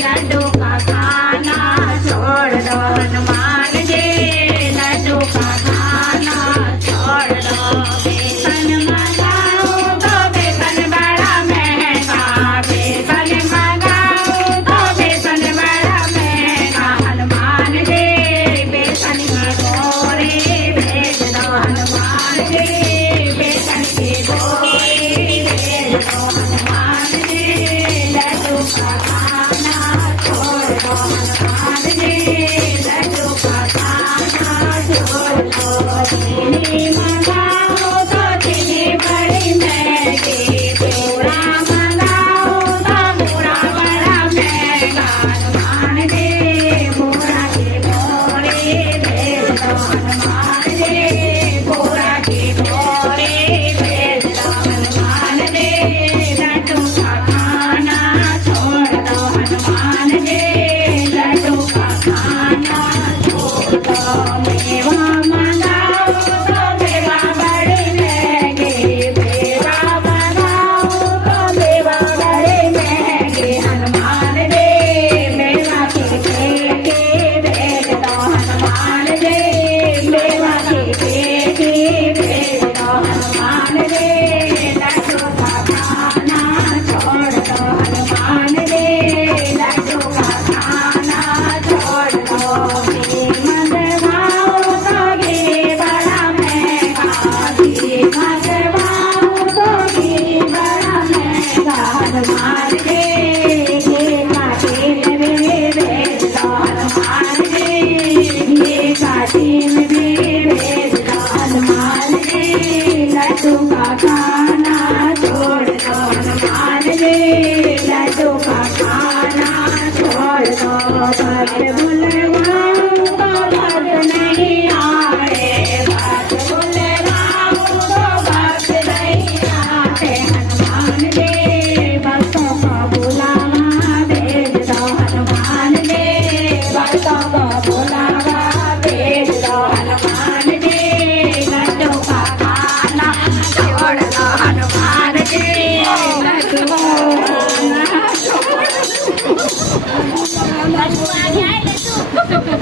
लड्डू का खाना छोड़ दो हनुमान जी, लड्डू का खाना छोड़ दो। बेसन मंगाओ तो बेसन बड़ा महंगा, बेसन मंगाओ तो बेसन बड़ा महंगा। हनुमान जी बेसन की बोरी भेज दो, हनुमान जी बेसन की बोरी भेज दो। हनुमान जी लड्डू का खाना छोड़ दो, हनुमान जी लड्डू का खाना छोड़ दो। चीनी मंगाओ तो चीनी बड़ी महंगी, पूरा मंगाओ तो पूरा बड़ा महंगा। हनुमान जी पूरा की बोरी भेज दो, हनुमान जी पूरा की बोरी भेज दो। हनुमान जी लड्डू का खाना छोड़ दो, हनुमान जी लड्डू का खाना छोड़ दो। मेवा मंगाओ तो मेवा बड़ी महंगी, मेवा मंगाओ तो मेवा बड़ी महंगी। हनुमान जी मेवा की पेटी भेज दो, हनुमान जी मेवा की पेटी भेज दो। हनुमान जी लड्डू का खाना छोड़ दो, हनुमान जी लड्डू का खाना छोड़ दो। घी मंगवाओ तो घी बड़ा महंगा, घी मंगवाओ तो घी बड़ा महंगा। हनुमान जी घी का टीन भी भेज दो, हनुमान जी घी का टीन भी भेज दो। हनुमान जी लड्डू का खाना छोड़ दो, हनुमान जी लड्डू का खाना छोड़ दो। भक्त बुलवाओ तो भक्त नहीं आए, भक्त बुलवाओ तो भक्त नहीं आते। हनुमान जी भक्तों को बुलावा भेज दो, हनुमान जी भक्तों को बुलावा भेज दो। हनुमान जी लड्डू का खाना छोड़ दो, हनुमान जी लड्डू का खाना छोड़ दो।